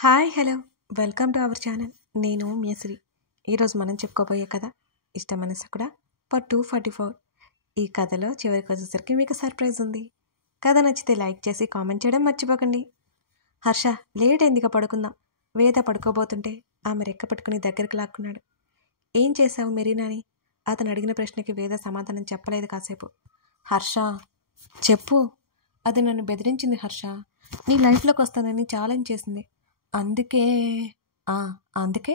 Hi hello welcome to our channel. నేను మేసిరి. ఈరోజు మనం చెప్పుకోబోయే కథ ఇష్టమైన సకుడా పార్ట్ 244. ఈ కథలో చివరికి వచ్చేసరికి మీకు సర్ప్రైజ్ ఉంది. కథ నచ్చితే లైక్ చేసి కామెంట్ చేయడం మర్చిపోకండి. హర్ష లేట్ అయిందిగా, పడుకుందాం. వేద పడుకోబోతుంటే ఆమె రెక్క పట్టుకుని దగ్గరికి లాక్కున్నాడు. ఏం చేశావు మెరీనాని? అతను అడిగిన ప్రశ్నకి వేద సమాధానం చెప్పలేదు కాసేపు. హర్ష చెప్పు. అది నన్ను బెదిరించింది హర్ష. నీ లైఫ్లోకి వస్తానని ఛాలెంజ్ చేసింది. అందుకే అందుకే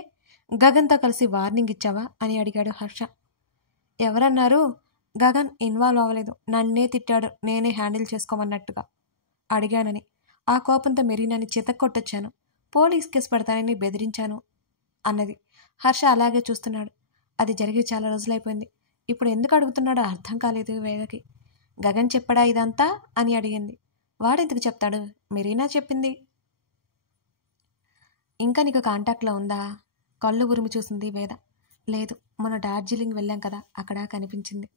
గగన్తో కలిసి వార్నింగ్ ఇచ్చావా అని అడిగాడు హర్ష. ఎవరన్నారు? గగన్ ఇన్వాల్వ్ అవ్వలేదు, నన్నే తిట్టాడు, నేనే హ్యాండిల్ చేసుకోమన్నట్టుగా అడిగానని. ఆ కోపంతో మెరీనాని చితక్కొట్టొచ్చాను, పోలీస్ కేసు పెడతానని బెదిరించాను అన్నది. హర్ష అలాగే చూస్తున్నాడు. అది జరిగి చాలా రోజులైపోయింది. ఇప్పుడు ఎందుకు అడుగుతున్నాడో అర్థం కాలేదు వేదకి. గగన్ చెప్పాడా ఇదంతా అని అడిగింది. వాడెందుకు చెప్తాడు, మెరీనా చెప్పింది. ఇంకా నీకు కాంటాక్ట్లో ఉందా? కళ్ళు ఉరిమి చూసింది వేద. లేదు, మొన్న డార్జిలింగ్ వెళ్ళాం కదా, అక్కడ కనిపించింది.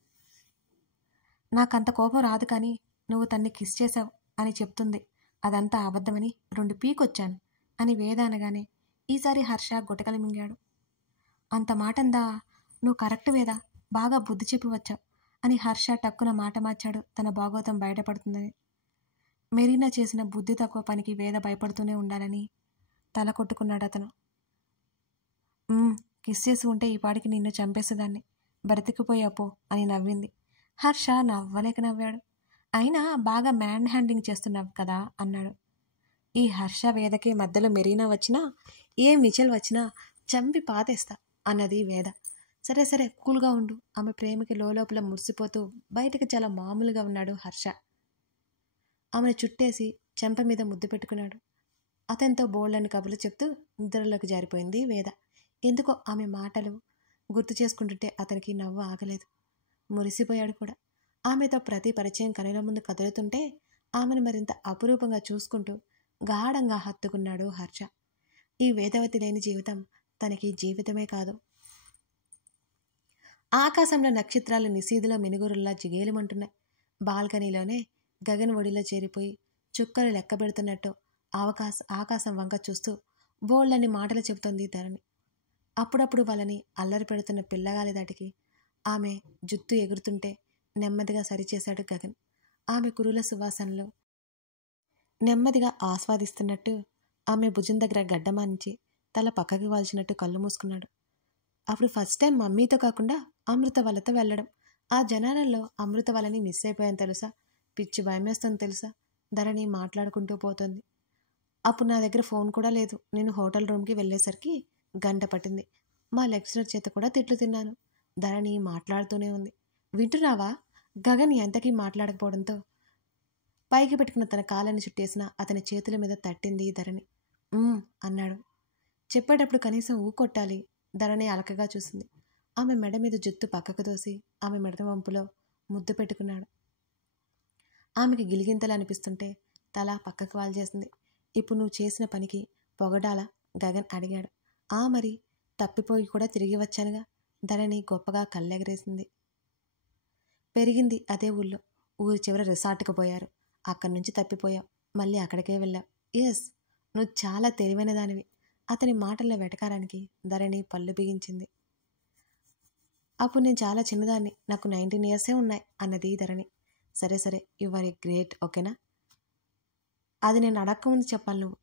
నాకంత కోపం రాదు, కానీ నువ్వు తన్ని కిస్ చేశావు అని చెప్తుంది. అదంతా అబద్ధమని 2 పీకొచ్చాను అని వేద అనగానే ఈసారి హర్ష గుటకలు మింగాడు. అంత మాటందా? నువ్వు కరెక్ట్ వేద, బాగా బుద్ధి చెప్పి వచ్చావు అని హర్ష టక్కున మాట మార్చాడు, తన భాగోతం బయటపడుతుందని. మెరీనా చేసిన బుద్ధి తక్కువ పనికి వేద భయపడుతూనే ఉండాలని తల కొట్టుకున్నాడు అతను. కిస్ చేసి ఉంటే ఈ పాటికి నిన్ను చంపేసేదాన్ని, బ్రతికిపోయాపో అని నవ్వింది. హర్ష నవ్వలేక నవ్వాడు. అయినా బాగా మ్యాన్ హ్యాండింగ్ చేస్తున్నావు కదా అన్నాడు. ఈ హర్ష వేదకి మధ్యలో మెరీనా వచ్చినా, ఏ మిచెల్ వచ్చినా చంపి పాతేస్తా అన్నది వేద. సరే సరే కూల్గా ఉండు. ఆమె ప్రేమకి లోపల మురిసిపోతూ బయటకు చాలా మామూలుగా ఉన్నాడు హర్ష. ఆమెను చుట్టేసి చెంప మీద ముద్దు పెట్టుకున్నాడు. అతనితో బోల్డని కబుర్లు చెప్తూ నిద్రలోకి జారిపోయింది వేద. ఎందుకో ఆమె మాటలు గుర్తు చేసుకుంటుంటే అతనికి నవ్వు ఆగలేదు. మురిసిపోయాడు కూడా. ఆమెతో ప్రతి పరిచయం కనుల ముందు కదులుతుంటే ఆమెను మరింత అపురూపంగా చూసుకుంటూ గాఢంగా హత్తుకున్నాడు హర్ష. ఈ వేదవతి లేని జీవితం తనకి జీవితమే కాదు. ఆకాశంలో నక్షత్రాలు నిశీధిలో మినుగురుల్లా జిగేలుమంటున్నాయి. బాల్కనీలోనే గగన్ ఒడిలో చేరిపోయి చుక్కలు లెక్క పెడుతున్నట్టు ఆకాశం వంక చూస్తూ బోల్డని మాటలు చెబుతోంది ధరణి. అప్పుడప్పుడు వాళ్ళని అల్లరి పెడుతున్న పిల్లగాలి దాటికి ఆమె జుత్తు ఎగురుతుంటే నెమ్మదిగా సరిచేశాడు గగన్. ఆమె కురుల సువాసనలో నెమ్మదిగా ఆస్వాదిస్తున్నట్టు ఆమె భుజం దగ్గర గడ్డమానించి తల పక్కకి వాల్చినట్టు కళ్ళు మూసుకున్నాడు. అప్పుడు ఫస్ట్ టైం మమ్మీతో కాకుండా అమృత వాళ్ళతో వెళ్ళడం. ఆ జనాలలో అమృత వాళ్ళని మిస్ అయిపోయాను తెలుసా, పిచ్చి భయమేస్తుంది తెలుసా, ధరణి మాట్లాడుకుంటూ పోతుంది. అప్పుడు నా దగ్గర ఫోన్ కూడా లేదు. నేను హోటల్ రూమ్కి వెళ్ళేసరికి గంట పట్టింది. మా లెక్చరర్ చేత కూడా తిట్లు తిన్నాను. ధరణి మాట్లాడుతూనే ఉంది. వింటున్నావా? గగన్ ఎంతకీ మాట్లాడకపోవడంతో పైకి పెట్టుకున్న తన కాళ్ళని చుట్టేసిన అతని చేతుల మీద తట్టింది ధరణి. అన్నాడు. చెప్పేటప్పుడు కనీసం ఊకొట్టాలి. ధరణి అలకగా చూసింది. ఆమె మెడ మీద జుత్తు పక్కకు దోసి ఆమె మెడ వంపులో ముద్దు పెట్టుకున్నాడు. ఆమెకి గిలిగింతలు అనిపిస్తుంటే తల పక్కకు వాల్చేసింది. ఇప్పుడు నువ్వు చేసిన పనికి పొగడాలా? గగన్ అడిగాడు. మరి తప్పిపోయి కూడా తిరిగి వచ్చానుగా. ధరణి గొప్పగా కళ్ళెగరేసింది. పెరిగింది అదే ఊళ్ళో. ఊరి చివర రిసార్ట్కి పోయారు. అక్కడి నుంచి తప్పిపోయావు, మళ్ళీ అక్కడికే వెళ్ళావు. ఎస్, నువ్వు చాలా తెలివైన దానివి. అతని మాటల్లో వెటకారానికి ధరణి పళ్ళు బిగించింది. అప్పుడు నేను చాలా చిన్నదాన్ని, నాకు 19 years ఉన్నాయి అన్నది ధరణి. సరే సరే, యు ఆర్ ఏ గ్రేట్, ఓకేనా? అది నేను అడక్కముందు చెప్పాలి నువ్వు.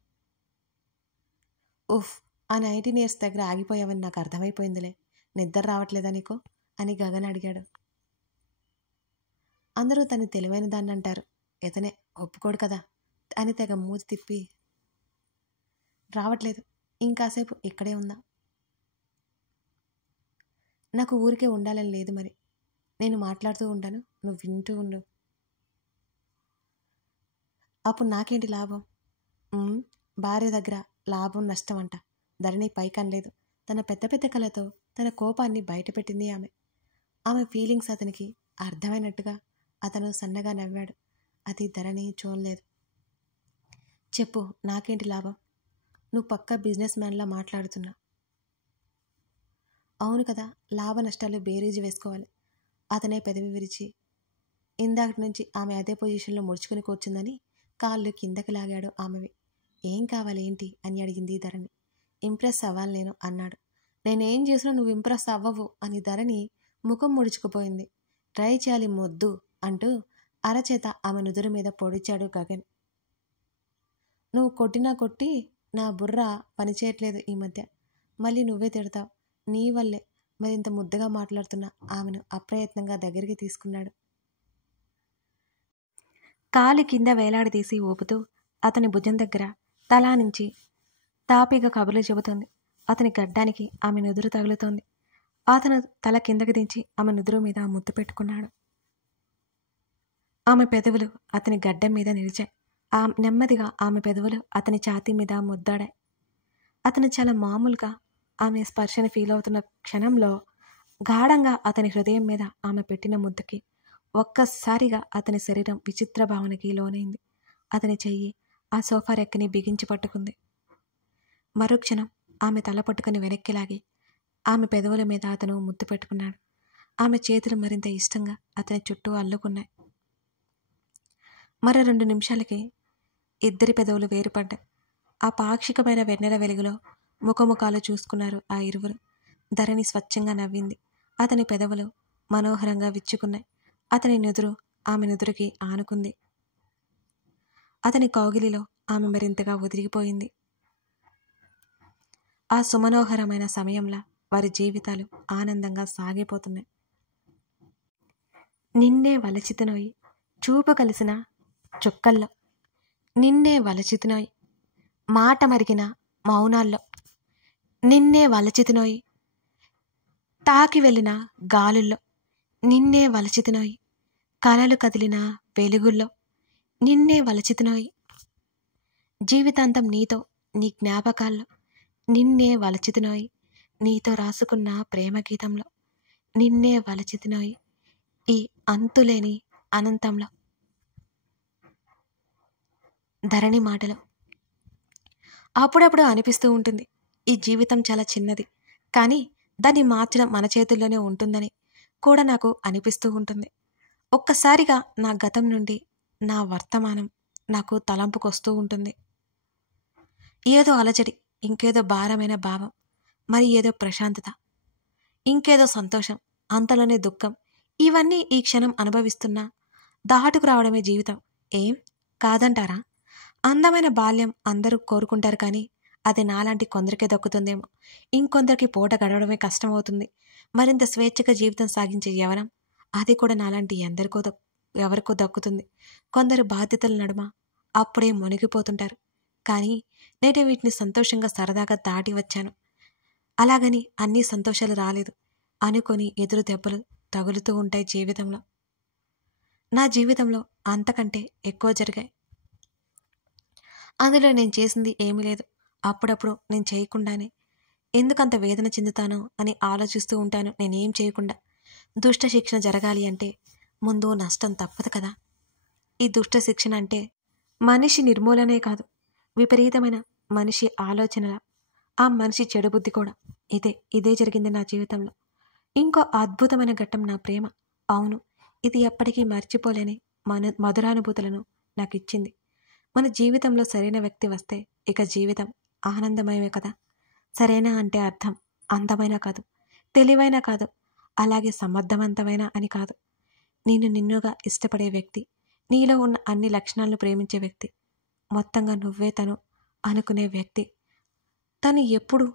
ఆ 19 years దగ్గర ఆగిపోయావని నాకు అర్థమైపోయిందిలే. నిద్ర రావట్లేదా నీకు అని గగన్ అడిగాడు. అందరూ తను తెలివైన దాన్ని అంటారు, ఇతనే ఒప్పుకోడు కదా అని తెగ మూతి తిప్పి, రావట్లేదు, ఇంకాసేపు ఇక్కడే ఉందా. నాకు ఊరికే ఉండాలని లేదు, మరి నేను మాట్లాడుతూ ఉంటాను, నువ్వు వింటూ ఉండు. అప్పుడు నాకేంటి లాభం? భార్య దగ్గర లాభం నష్టం అంట. ధరణి పైకనలేదు. తన పెద్ద పెద్ద కళ్ళతో తన కోపాన్ని బయటపెట్టింది ఆమె. ఆమె ఫీలింగ్స్ అతనికి అర్థమైనట్టుగా అతను సన్నగా నవ్వాడు. అది ధరణి చూడలేదు. చెప్పు, నాకేంటి లాభం? నువ్వు పక్కా బిజినెస్ మ్యాన్లా మాట్లాడుతున్నా. అవును కదా, లాభ నష్టాలు బేరీజు వేసుకోవాలి. అతనే పెదవి విరిచి ఇందాకటి నుంచి ఆమె అదే పొజిషన్లో ముడుచుకుని కూర్చుందని కాళ్ళు కిందకి లాగాడు ఆమెవి. ఏం కావాలి ఏంటి అని అడిగింది ధరణి. ఇంప్రెస్ అవ్వాలి నేను అన్నాడు. నేనేం చేసినా నువ్వు ఇంప్రెస్ అవ్వవు అని ధరణి ముఖం ముడుచుకుపోయింది. ట్రై చేయాలి మొద్దు అంటూ అరచేత ఆమె నుదురు మీద పొడిచాడు గగన్. నువ్వు కొట్టినా కొట్టి నా బుర్ర పనిచేయట్లేదు ఈ మధ్య. మళ్ళీ నువ్వే తిడతావు. నీ వల్లే మరింత ముద్దుగా మాట్లాడుతున్న ఆమెను అప్రయత్నంగా దగ్గరికి తీసుకున్నాడు. కాలి కింద వేలాడదీసి ఊపుతూ అతని భుజం దగ్గర తలా నుంచి తాపీగా కబుర్లు చెబుతోంది. అతని గడ్డానికి ఆమె నుదురు తగులుతోంది. అతను తల కిందకి దించి ఆమె నుదురు మీద ముద్దు పెట్టుకున్నాడు. ఆమె పెదవులు అతని గడ్డం మీద నిలిచాయి. నెమ్మదిగా ఆమె పెదవులు అతని ఛాతీ మీద ముద్దాడాయి. అతను చాలా మామూలుగా ఆమె స్పర్శని ఫీల్ అవుతున్న క్షణంలో గాఢంగా అతని హృదయం మీద ఆమె పెట్టిన ముద్దుకి ఒక్కసారిగా అతని శరీరం విచిత్ర భావనకి లోనైంది. అతని చెయ్యి ఆ సోఫా రెక్కని బిగించి పట్టుకుంది. మరుక్షణం ఆమె తల పట్టుకుని వెనక్కిలాగి ఆమె పెదవుల మీద అతను ముద్దు పెట్టుకున్నాడు. ఆమె చేతులు మరింత ఇష్టంగా అతని చుట్టూ అల్లుకున్నాయి. మరో 2 నిమిషాలకి ఇద్దరి పెదవులు వేరుపడ్డాయి. ఆ పాక్షికమైన వెన్నెల వెలుగులో ముఖముఖాలు చూసుకున్నారు ఆ ఇరువురు. ధరణి స్వచ్ఛంగా నవ్వింది. అతని పెదవులు మనోహరంగా విచ్చుకున్నాయి. అతని నుదురు ఆమె నుదురుకి ఆనుకుంది. అతని కౌగిలిలో ఆమె మరింతగా ఒదిగిపోయింది. ఆ సుమనోహరమైన సమయంలో వారి జీవితాలు ఆనందంగా సాగిపోతున్నాయి. నిన్నే వలచితినోయి చూపు కలిసిన చుక్కల్లో, నిన్నే వలచితినోయి మాట మరిగిన మౌనాల్లో, నిన్నే వలచితినోయి తాకి వెళ్ళిన గాలుల్లో, నిన్నే వలచితినోయి కలలు కదిలిన వెలుగుల్లో, నిన్నే వలచితినోయి జీవితాంతం నీతో నీ జ్ఞాపకాల్లో, నిన్నే వలచితినోయి నీతో రాసుకున్న ప్రేమ గీతంలో, నిన్నే వలచితినోయి ఈ అంతులేని అనంతంలో. ధరణి మాటలు. అప్పుడప్పుడు అనిపిస్తూ ఉంటుంది ఈ జీవితం చాలా చిన్నది, కానీ దాన్ని మార్చడం మన చేతుల్లోనే ఉంటుందని కూడా నాకు అనిపిస్తూ ఉంటుంది. ఒక్కసారిగా నా గతం నుండి నా వర్తమానం నాకు తలంపుకొస్తూ ఉంటుంది. ఏదో అలజడి, ఇంకేదో భారమైన భావం, మరి ఏదో ప్రశాంతత, ఇంకేదో సంతోషం, అంతలోనే దుఃఖం. ఇవన్నీ ఈ క్షణం అనుభవిస్తున్నా దాటుకు రావడమే జీవితం. ఏం కాదంటారా? అందమైన బాల్యం అందరూ కోరుకుంటారు, కానీ అది నాలాంటి కొందరికే దక్కుతుందేమో. ఇంకొందరికి పూట గడవడమే కష్టమవుతుంది. మరింత స్వేచ్ఛగా జీవితం సాగించే యవనం, అది కూడా నాలాంటి ఎవరికో దక్కుతుంది. కొందరు బాధ్యతల నడుమ అప్పుడే మునిగిపోతుంటారు. కానీ నేనే వీటిని సంతోషంగా సరదాగా దాటి వచ్చాను. అలాగని అన్ని సంతోషాలు రాలేదు. అనుకొని ఎదురు దెబ్బలు తగులుతూ ఉంటాయి జీవితంలో. నా జీవితంలో అంతకంటే ఎక్కువ జరిగాయి. అందులో నేను చేసింది ఏమీ లేదు. అప్పుడప్పుడు నేను చేయకుండానే ఎందుకంత వేదన చెందుతానో అని ఆలోచిస్తూ ఉంటాను. నేనేం చేయకుండా దుష్ట శిక్షణ జరగాలి అంటే ముందు నష్టం తప్పదు కదా. ఈ దుష్ట శిక్షణ అంటే మనిషి నిర్మూలనే కాదు, విపరీతమైన మనిషి ఆలోచనల, ఆ మనిషి చెడు బుద్ధి కూడా. ఇదే జరిగింది నా జీవితంలో. ఇంకో అద్భుతమైన ఘట్టం నా ప్రేమ. అవును, ఇది ఎప్పటికీ మర్చిపోలేని మధురానుభూతులను నాకు ఇచ్చింది. మన జీవితంలో సరైన వ్యక్తి వస్తే ఇక జీవితం ఆనందమయమే కదా. సరైన అంటే అర్థం అందమైన కాదు, తెలివైన కాదు, అలాగే సమర్థవంతమైన అని కాదు. నిన్నుగా ఇష్టపడే వ్యక్తి, నీలో ఉన్న అన్ని లక్షణాలను ప్రేమించే వ్యక్తి, మొత్తంగా నువ్వే తను అనుకునే వ్యక్తి. తను ఎప్పుడు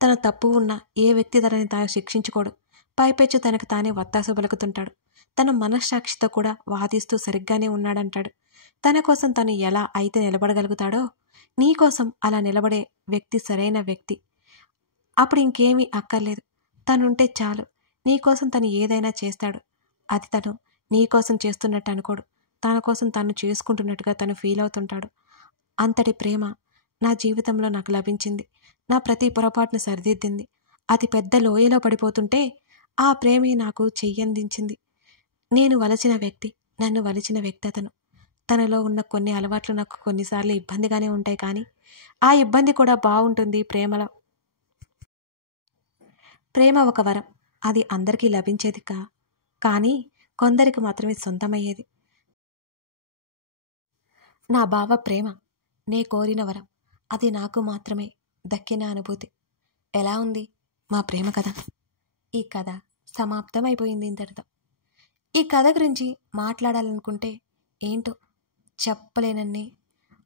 తన తప్పు ఉన్న ఏ వ్యక్తి తనని తాను శిక్షించుకోడు. పైపెచ్చు తనకు తానే వత్తాసు పలుకుతుంటాడు. తన మనస్సాక్షితో కూడా వాదిస్తూ సరిగ్గానే ఉన్నాడంటాడు. తన కోసం తను ఎలా అయితే నిలబడగలుగుతాడో, నీకోసం అలా నిలబడే వ్యక్తి సరైన వ్యక్తి. అప్పుడు ఇంకేమీ అక్కర్లేదు, తనుంటే చాలు. నీకోసం తను ఏదైనా చేస్తాడు. అది తను నీకోసం చేస్తున్నట్టు అనుకోడు, తన కోసం తను చేసుకుంటున్నట్టుగా తను ఫీల్ అవుతుంటాడు. అంతటి ప్రేమ నా జీవితంలో నాకు లభించింది. నా ప్రతి పొరపాటును సరిదిద్దింది. అతి పెద్ద లోయలో పడిపోతుంటే ఆ ప్రేమే నాకు చెయ్యందించింది. నేను వలచిన వ్యక్తి, నన్ను వలిచిన వ్యక్తి అతను. తనలో ఉన్న కొన్ని అలవాట్లు నాకు కొన్నిసార్లు ఇబ్బందిగానే ఉంటాయి, కానీ ఆ ఇబ్బంది కూడా బాగుంటుంది ప్రేమలో. ప్రేమ ఒక వరం. అది అందరికీ లభించేది కానీ కొందరికి మాత్రమే సొంతమయ్యేది. నా బావ ప్రేమ నే కోరిన వరం. అది నాకు మాత్రమే దక్కిన అనుభూతి. ఎలా ఉంది మా ప్రేమ కథ? ఈ కథ సమాప్తమైపోయింది ఇంతటితో. ఈ కథ గురించి మాట్లాడాలనుకుంటే ఏంటో చెప్పలేనన్ని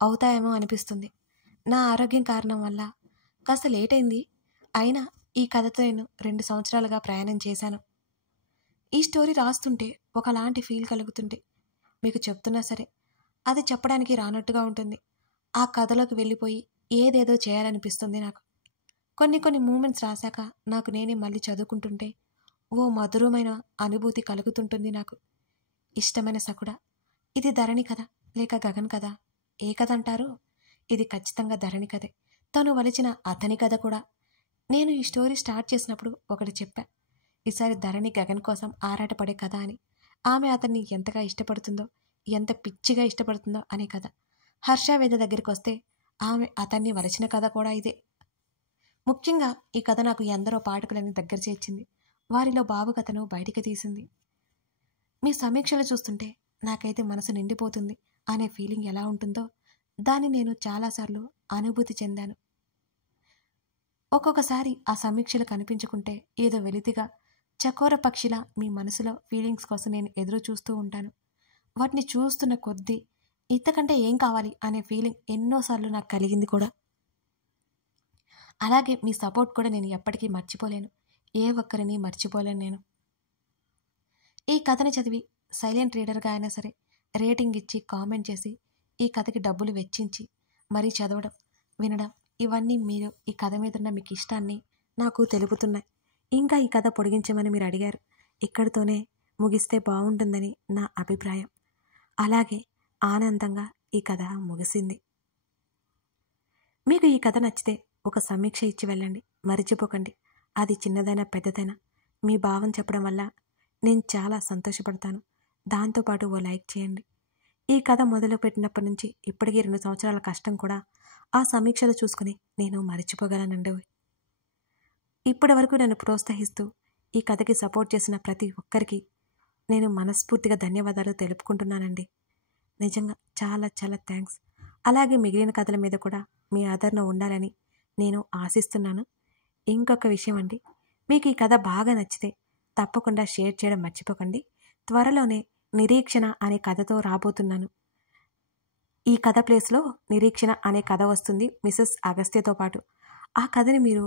అవుతాయేమో అనిపిస్తుంది. నా ఆరోగ్యం కారణం వల్ల కాస్త లేట్ అయింది. అయినా ఈ కథతో నేను 2 సంవత్సరాలుగా ప్రయాణం చేశాను. ఈ స్టోరీ రాస్తుంటే ఒకలాంటి ఫీల్ కలుగుతుంటే మీకు చెప్తున్నా సరే అది చెప్పడానికి రానట్టుగా ఉంటుంది. ఆ కథలోకి వెళ్ళిపోయి ఏదేదో చేయాలనిపిస్తుంది నాకు. కొన్ని మూమెంట్స్ రాశాక నాకు నేనే మళ్ళీ చదువుకుంటుంటే ఓ మధురమైన అనుభూతి కలుగుతుంటుంది నాకు. ఇష్టమైన సకుడా, ఇది ధరణి కథ లేక గగన్ కథ? ఏ కథ అంటారు? ఇది ఖచ్చితంగా ధరణి కథే. తను వలిచిన అతని కథ కూడా. నేను ఈ స్టోరీ స్టార్ట్ చేసినప్పుడు ఒకటి చెప్పా, ఈసారి ధరణి గగన్ కోసం ఆరాటపడే కథ అని. ఆమె అతన్ని ఎంతగా ఇష్టపడుతుందో, ఎంత పిచ్చిగా ఇష్టపడుతుందో అనే కథ. హర్షవేద దగ్గరికి వస్తే ఆమె అతన్ని వలచిన కథ కూడా ఇదే. ముఖ్యంగా ఈ కథ నాకు ఎందరో పాఠకులని దగ్గర చేర్చింది. వారిలో బాబు కథను బయటికి తీసింది. మీ సమీక్షలు చూస్తుంటే నాకైతే మనసు నిండిపోతుంది అనే ఫీలింగ్ ఎలా ఉంటుందో దాన్ని నేను చాలాసార్లు అనుభూతి చెందాను. ఒక్కొక్కసారి ఆ సమీక్షలు కనిపించుకుంటే ఏదో వెలితిగా చకోర పక్షిలా మీ మనసులో ఫీలింగ్స్ కోసం నేను ఎదురు చూస్తూ ఉంటాను. వాటిని చూస్తున్న కొద్దీ ఇంతకంటే ఏం కావాలి అనే ఫీలింగ్ ఎన్నోసార్లు నాకు కలిగింది కూడా. అలాగే మీ సపోర్ట్ కూడా నేను ఎప్పటికీ మర్చిపోలేను. ఏ ఒక్కరిని మర్చిపోలేను నేను. ఈ కథని చదివి సైలెంట్ రీడర్గా అయినా సరే రేటింగ్ ఇచ్చి కామెంట్ చేసి ఈ కథకి డబ్బులు వెచ్చించి మరీ చదవడం, వినడం, ఇవన్నీ మీరు ఈ కథ మీద ఉన్న మీకు ఇష్టాన్ని నాకు తెలుపుతున్నాయి. ఇంకా ఈ కథ పొడిగించమని మీరు అడిగారు. ఇక్కడితోనే ముగిస్తే బాగుంటుందని నా అభిప్రాయం. అలాగే ఆనందంగా ఈ కథ ముగిసింది. మీకు ఈ కథ నచ్చితే ఒక సమీక్ష ఇచ్చి వెళ్ళండి. మరిచిపోకండి. అది చిన్నదైనా పెద్దదైనా మీ భావం చెప్పడం వల్ల నేను చాలా సంతోషపడతాను. దాంతోపాటు ఓ లైక్ చేయండి. ఈ కథ మొదలుపెట్టినప్పటి నుంచి ఇప్పటికీ 2 సంవత్సరాల కష్టం కూడా ఆ సమీక్షలు చూసుకుని నేను మరిచిపోగలనండి. ఇప్పటి వరకు నన్ను ప్రోత్సహిస్తూ ఈ కథకి సపోర్ట్ చేసిన ప్రతి ఒక్కరికి నేను మనస్ఫూర్తిగా ధన్యవాదాలు తెలుపుకుంటున్నానండి. నిజంగా చాలా చాలా థ్యాంక్స్. అలాగే మిగిలిన కథల మీద కూడా మీ ఆదరణ ఉండాలని నేను ఆశిస్తున్నాను. ఇంకొక విషయం అండి, మీకు ఈ కథ బాగా నచ్చితే తప్పకుండా షేర్ చేయడం మర్చిపోకండి. త్వరలోనే నిరీక్షణ అనే కథతో రాబోతున్నాను. ఈ కథ ప్లేస్లో నిరీక్షణ అనే కథ వస్తుంది మిసెస్ అగస్త్యతో పాటు. ఆ కథని మీరు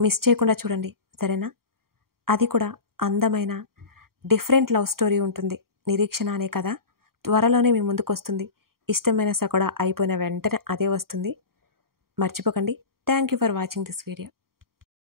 మిస్ చేయకుండా చూడండి, సరేనా? అది కూడా అందమైన డిఫరెంట్ లవ్ స్టోరీ ఉంటుంది. నిరీక్షణ అనే కథ త్వరలోనే మీ ముందుకు వస్తుంది. ఇష్టమైన సకుడా అయిపోయిన వెంటనే అదే వస్తుంది. మర్చిపోకండి. Thank you for watching this video.